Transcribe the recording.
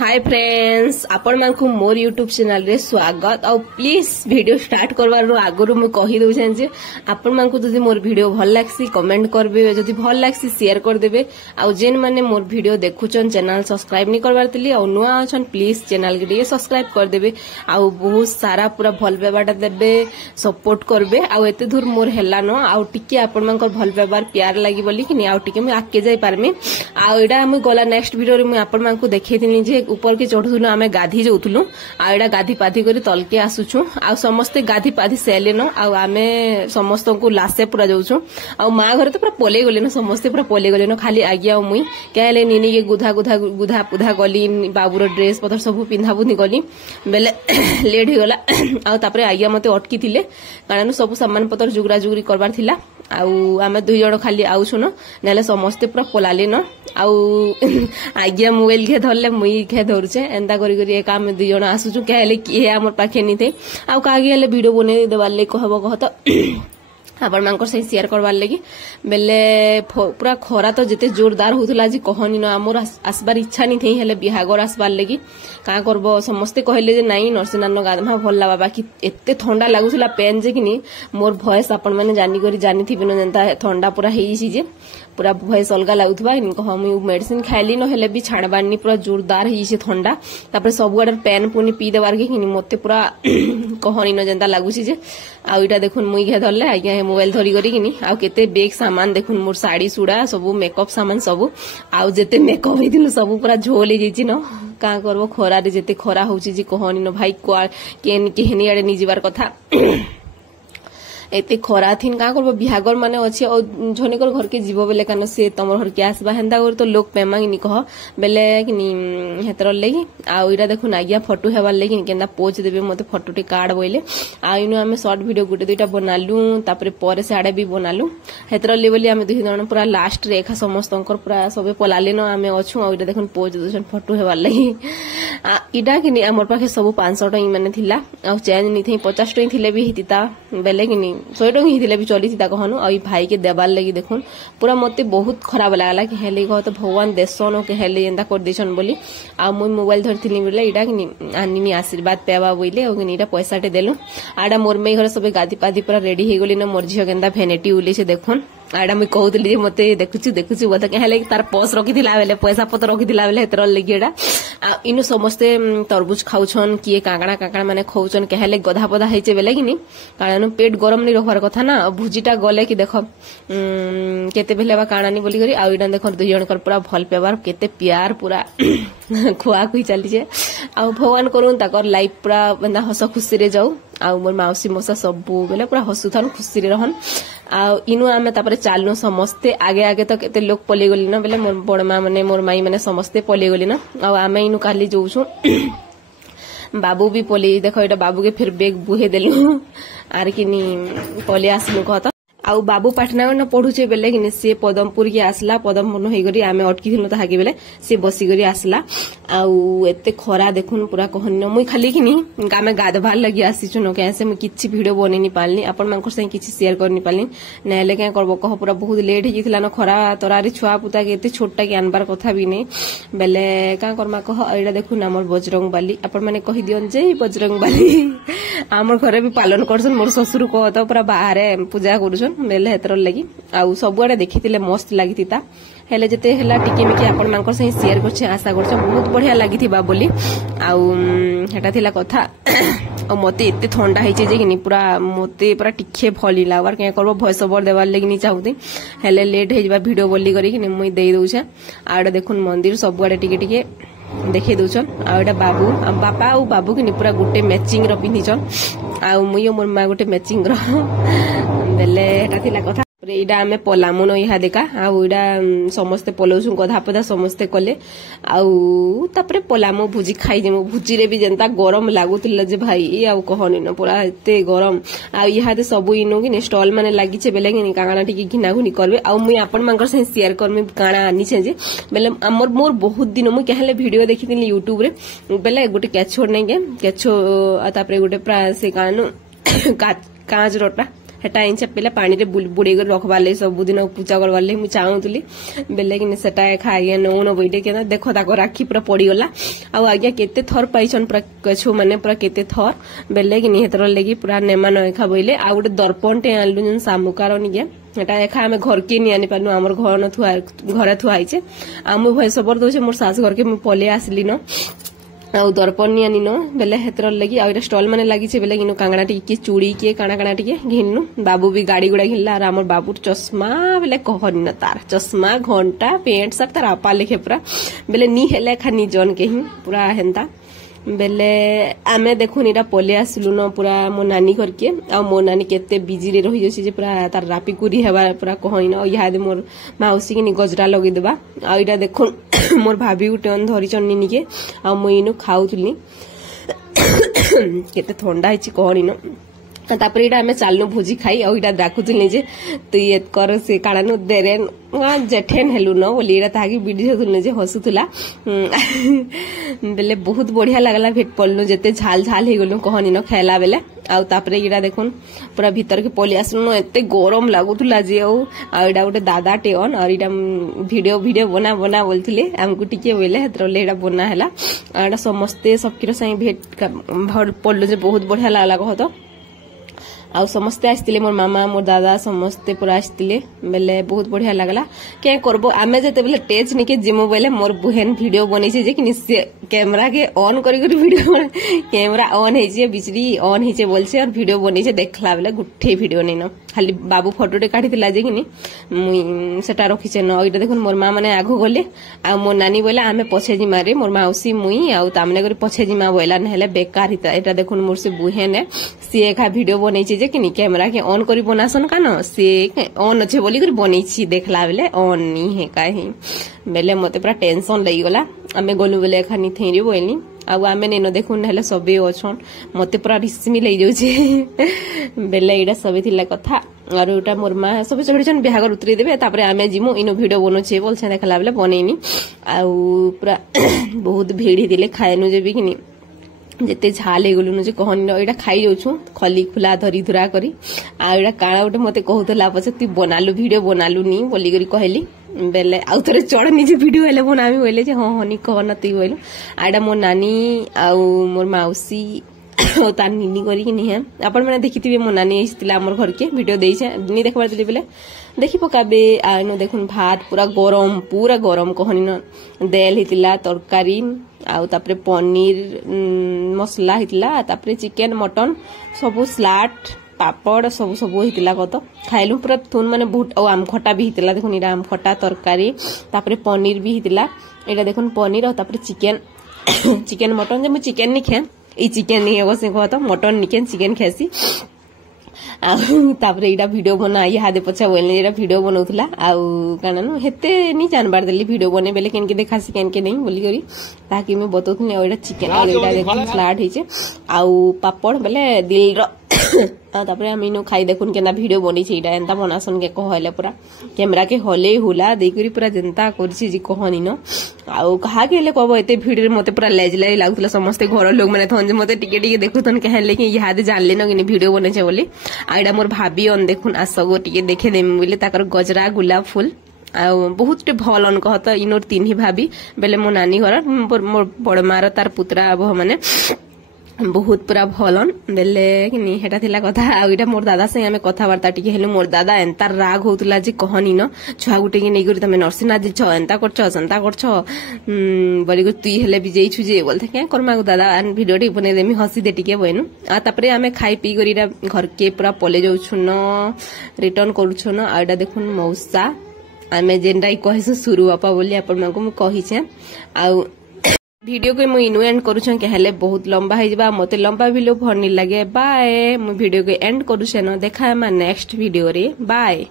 Hi friends आपण मानकु मोर YouTube channel रे स्वागत और प्लीज वीडियो स्टार्ट करवार आगु मुझे कही दउछन जे आपण मानकु जदि मोर वीडियो भल लागसी कमेंट करबे जदि भल लागसी शेयर कर देबे आ जेन माने मोर वीडियो देखुचन चैनल सब्सक्राइब नहीं करवार तली और नुआ अछन प्लीज चैनल के सब्सक्राइब कर देबे आ बहुत सारा पूरा भल व्यवहार देबे सपोर्ट करबे आ एते दूर मोर हेला न आ टिके आपण मानकर भल व्यवहार प्यार लागि बोली कि आ टिके मैं आके जाई पारमी आ एडा हम गला नेक्स्ट वीडियो रे मैं आपण मानकु देखैतिनी जे ऊपर के चढ़ुलु आमे गाधी जाउथुलु आ एडा गाधी पाधी करी तलके आसुछु आ समस्ते गाधी पाधी सेलेन आ आमे समस्त को लासे पूरा जाउछु आ मां घर तो पूरा पोले गले न समस्ते पूरा पोले गले न खाली आगिया मुई कहले नीनी के गुधा गुधा गुधा पुधा गली बाबूर ड्रेस पतर सब पिंधा पुंधी गली बेले लेट हो गला आ तापरे आगिया मते अटकी थिले कारण सब सामान पतर जुगरा जुगरी करबार थिला आउ आमे दुई जण खाली आउछु न नेले समस्ते पूरा पोलाले न आउ आगिया मोबाइल के धरले मुई के धरछे एंदा करी करी एक आमे दुई जण आसुछु कहले कि हमर पाखे नि थे आ कागे हेले वीडियो बने देबार ले कहबो कहत आपण मानकर से शेयर करवार लगी बेले पूरा खरा तो जिते जोरदार होतला जी कहनी न हमर आसबार इच्छा नहीं थई हेले बिहागर आसबार लगी का करबो समस्ते कहले जे नाही नरसिंहनारायण गाधमा भल्ला बाबा कि एते ठंडा लागुसला पेन जे कि मोर भॉइस आपण माने जानी करी जानी थिबिन जनता ठंडा पूरा हेई जे पूरा भॉइस अलगा लागुथबा इनको हम मेडिसिन खाइली न हेले भी छाड़बानी पूरा जोरदार हेई से ठंडा तापर सब गुडर पेन पुनी पी देवार के कि मते पूरा कहनी न जनता लागुसी जे आ इटा देखुन मुई घे धरले आज्ञा मोबाइल धरी करी कि आ केते बेग सामान देखुन मोर साड़ी सुड़ा सब मेकअप सामान सब आ जेते मेकअप हेदिनु सब पूरा झोल हेजी न का करबो खरा रे जेते खरा होची जी कहनी न भाई को केन केहनी आडे नि जीवार कथा एते खरा थिन का करबो बिहागर माने अछि और झनेकर घर के जीव बेले कान से तमर घर के आसबा हेंदा कर तो लोग पेमांग नि कह बेले कि नि हेतर लेगी आ इरा देखु नागिया फोटो हेबार लेगी केंदा पोच देबे मते फोटोटी कार्ड बोइले आ इनु हमें शॉर्ट वीडियो गुटे दुइटा बनालु तापरे परे साडे भी बनालु हेतर ले बोली हमें दुहि जण पूरा लास्ट रेखा समस्तंकर पूरा सबे पलाले न हमें अछु आ इरा देखुन पोच दोसन फोटो हेबार लेगी आ इडा कि नि हमर पाखे सब 500 टई माने थिला आ चेंज नि थई 50 टई थिले भी हितिता बेले कि नि 100 टका ही भी चली कहनु आ भाई के देवार लगी देखुन पूरा मते बहुत खराब लागला कि हेले कह तो भगवान देसन के हेले एंदा कर देछन बोली आ मुई मोबाइल धरथिनी बोले इडा कि आनिनी आशीर्वाद पेवा बोइले ओ कि इडा पैसाटे देलु आडा मोर मई घर सब गादी पादी पूरा रेडी हे गली न मोर झियो केंदा भेनेटी उली से देखुन आडा मुई कहउतली मते देखुछु बोलता के हेले तार पर्स रखिथिला बेले पैसा पत्र रखिथिला बेले हेतर लगी एडा आ इनु समस्ते तरबुज खाउछन किए काकड़ा काकड़ा माने खाउछन के हेले गधा पधा हेचे बेले कि नि कारण पेट गरम नि रखवार कथा ना भुजीटा गले कि देख केते बेले बा काणानी बोली करी आ इडा देख दुई जणकर पूरा भल पेवार केते प्यार पूरा खुआ खुई चली जे आ भगवान करूं ताकर लाइफ पूरा बंदा हस खुशी रे जाऊ आ मोर माउसी मोसा सब बेले पूरा हसुथन खुशी रे रहन आ इनु आमे तापरे चालनु समस्ते आगे आगे तो केते लोग पले गली न बेले मोर बड़ मां माने मोर माई माने समस्ते पले गली न आ आमे इनु काली जोउछु बाबू भी पले देखो एटा बाबू के फिर बेग बुहे देलु आर किनी पले आसनु कहत आउ बाबू पाटना न पढुचे बेले कि से पदमपुर के आसला पदमपुर हे गरी आमे अटकी थिनु ताहा के बेले से बसी गरी आसला आउ एते खरा देखुन पूरा कहन मुई खाली कि नि गामे गादभार लगी आसीछु न कैसे मैं किछि वीडियो बने नि पालनी अपन मानकर से किछि शेयर करनी पालनी नेले के करबो कह पूरा बहुत लेट हे जिथिला न खरा तरारी छुआ पुता के एते छोटा के आनबार कथा भी नै बेले का करमा कह एडा देखुन हमर बजरंग बाली अपन माने कहि दियन जे बजरंग बाली हमर घरे भी पालन करछन मोर ससुर को त पूरा बाहर पूजा करूछन बेले हेतर लगी आउ सबुआडे देखिथिले मस्त लागितिता हेले जते हेला टिके मिके आपण मानकर से शेयर करछे आशा करछे बहुत बढ़िया लागिथिबा बोली आउ हेटा थिला कथा और मते एते ठंडा हेचे जे कि पूरा मते पूरा टिके भली लागबार के करबो वॉइस ओवर देवार लगी नि चाहुती हेले लेट हे जबा वीडियो बोली करी कि मुई देई दउछे आडे देखुन मंदिर सबुआडे टिके टिके देखै दउछन आ एटा बाबू आ बापा आ बाबू कि पूरा गुटे मैचिंग रो पिन्धिछन आ मुई मोर मा गुटे मैचिंग रो बेले हेटा थिला कथा इडा आमे पलामु न इहा देखा आउ इडा समस्ते पलौछु गधा पधा समस्ते कले आउ तापरे पलामु भुजी खाई जेमु भुजी रे भी जनता गरम लागुतिल जे भाई आउ कहनी न पूरा एते गरम आ इहा दे सब इनो कि स्टॉल माने लागि छे बेले कि काना टिके घिना घुनी करबे आउ मुई आपण मानकर से शेयर करमे काना आनी छे जे बेले हमर मोर बहुत दिन मुई कहले वीडियो देखितिली यूट्यूब रे बेले गोटे केछो नै के केछो तापरे गोटे प्रा से कानो काज रोटा हेटा इंचा पहले पानी रे बुड़े कर रखबार ले सब दिन पूजा करबार ले मु चाहूतली बेले कि सेटा खाइए नौन बैठे के देखो ताको राखी पूरा पड़ीगला आ आज्ञा केते थर पाइछन पूरा कछु माने पूरा केते थर बेले कि हेतर लेगी पूरा नेमा नखा बोइले आ गोटे दर्पण टे आनलु जन सामुकार निगे एटा एखा आमे घर के नि आनि पानु हमर घर न थुआ घरे थुआ आइछे आ मु भय सबर दोछे मोर सास घर के मु पले आसली न आ दर्पण नि आनि न बेले हेतर लगी आ स्टॉल माने लागि छे बेले किनो कांगड़ा टिके चूड़ी के काना टिके घिन्नु बाबू भी गाड़ी गुड़ा घिनला और हमर बाबू चश्मा बेले कहनी न तार चश्मा घंटा पेंट सब तार आपा लेखे पूरा बेले नि हेले खानी जन के ही पूरा हेंता बेले आमे देखुन इटा पले आसलु न पूरा मो नानी घर के आ मो नानी केते बिजी रे रही जसी जे पूरा तार रापी कुरी हेबा पूरा कहइन ओ याद मोर माउसी के नि गजरा लगे देबा आ इटा देखुन मोर भाभी उठन धरी चन्नी निके आ मुइनु खाउतली केते ठंडा हिची कहनी न तापर इटा आमे चालनु भोजी खाई आ इटा डाकुतली जे तु एत कर से काळानु देरे जेठेन हेलु न बोली इटा तागी वीडियो तुलने जे हसुतला बेले बहुत बढ़िया लागला भेट पल्नु जेते झाल झाल हे गलु कहनी न खेला बेले आ तापर इटा देखुन पूरा भीतर के पली आसनु न एते गरम लागुतला जे आ इटा गोटे दादा टेन और इटा वीडियो बना बोलथिले हमकु टिके बोले हेतरले इटा बना हैला आ इटा समस्ते सबकिरो साई भेट पल्लु जे बहुत बढ़िया लागला कहतो आ समस्ते आसतिले मोर मामा मोर दादा समस्ते पूरा आसतिले बेले बहुत बढ़िया लागला के करबो आमे जते बेले टेज निके जिमो बेले मोर बुहेन वीडियो बनै छै जे कि कैमरा के ऑन करी वीडियो कैमरा ऑन है जे बिजली ऑन है जे बोल छै और वीडियो बनै छै देखला बेले गुठे वीडियो नै न खाली बाबू फोटो टे काढी दिला जे कि नि मुई सेटा रखि छै न इटा देखुन मोर मा माने आगो गले आ मोर नानी बोला आमे पछे जी मारे मोर माउसी मुई आ तामने करी पछे जी मा बोला नहेले बेकार हिता एटा देखुन मोर से बुहेन सी एका वीडियो बनै छै जे कि नि कैमरा के ऑन करी बनासन का न से ऑन अच्छे बोली कर बनै छी देखला बेले ऑन नी है काहे बेले मते पूरा टेंशन लई गला आमे गोलु बेले खानी थेरी बोइनी आ आमे नै न देखुन हेले सबे ओछन मते पूरा रिस्मी लई जाउ छै बेले इडा सबे थिला कथा और उटा मोर मा सबे चढ़िछन बिहागर उतरी देबे तापरे आमे जिमु इनो वीडियो बनो छै बोल छै देखला बेले बनेनी आ पूरा बहुत भीड़ दिले खाएनु जे बिकिनी जेते झाल हे गलु जे कहनी एटा खाई जाउछु खली खुला धरी धुरा करी आ एटा काळा उटे मते कहउतला पछे तू बनालु वीडियो बनालु नी बोली करी कहली बेले आउ थरे चढ़नी जे वीडियो हेले बनामी होइले जे हां हनी कहन तई बोइलु आडा मोर नानी आ मोर माउसी ओ तार निनी करी कि नहीं आपण माने देखिथिबे मोर नानी आइतिला हमर घर के वीडियो देइ छै नी देखबार दिले बेले देखि पकाबे आइनो देखुन भात पूरा गरम कहनी न देल हितिला तरकारी आउ तापरे पनीर मसला हितिला तापरे चिकन मटन सब सलाड पापड़ सब हितिला कत खाइलु पूरा थुन माने बहुत और आम खटा भी हितिला देखुन इरा आम खटा तरकारी तापरे पनीर भी हितिला एटा देखुन पनीर और तापरे चिकन मटन जे मु चिकन नि खे ई चिकन नि एगो से कहत मटन निकेन चिकन खेसी आ तापरे इडा वीडियो बना हादे पछा बोलने इडा वीडियो बनौथला आ काना न हेते नि जानबार देली वीडियो बने बेले केन के देखासी केन के नहीं बोली करी ताकि मैं बतौथनी इडा चिकन आ इडा देखुन सलाड हिचे आ पापड़ बेले दिल रो आ तापरे हम इनो खाई देखुन केना वीडियो बनी छै इडा एंता बनासन के कहले पूरा कैमरा के हले हुला देकरी पूरा जनता करछि जी कहनी न आ कहा के ले कहबो एते वीडियो रे मते पूरा लेजलाई लागुतला समस्त घर लोग माने थन जे मते टिके देखुतन कहले कि याद जानले न कि वीडियो बने छै बोली आ इडा मोर भाभी अन देखुन आसगो टिके देखे देम बोले ताकर गजरा गुलाब फूल आ बहुत भल अन कहत इनोर तीन ही भाभी बेले मो नानी घर मोर बड़ मार तार पुत्रा अब माने बहुत पूरा भलन बेले कि नि हेटा थिला कथा आ इटा मोर दादा से हमें कथा वार्ता टिके हेलु मोर दादा एंता राग होतला जे कहनी न छुआ गुटे के नै गरी तमे नरसिना जे छ एंता करछ संता करछ बली गो तुई हेले भी जेइछु जे बोलथे के करमा गो दादा अन वीडियो टी बने देमी हसी दे टिके बइनु आ तापरे हमें खाई पी गरी घर के पूरा पले जाउछु न रिटर्न करूछु न आ इटा देखुन मौसा हमें जेंडाई कहिसु शुरू आपा बोली अपन माको म कहि छै आ वीडियो को मुझे इनु एंड करूँ के हेले बहुत लंबा है मते लंबा वीडियो भर नहीं लगे बाय मु वीडियो को एंड करूँ देखा नेक्स्ट वीडियो रे बाय।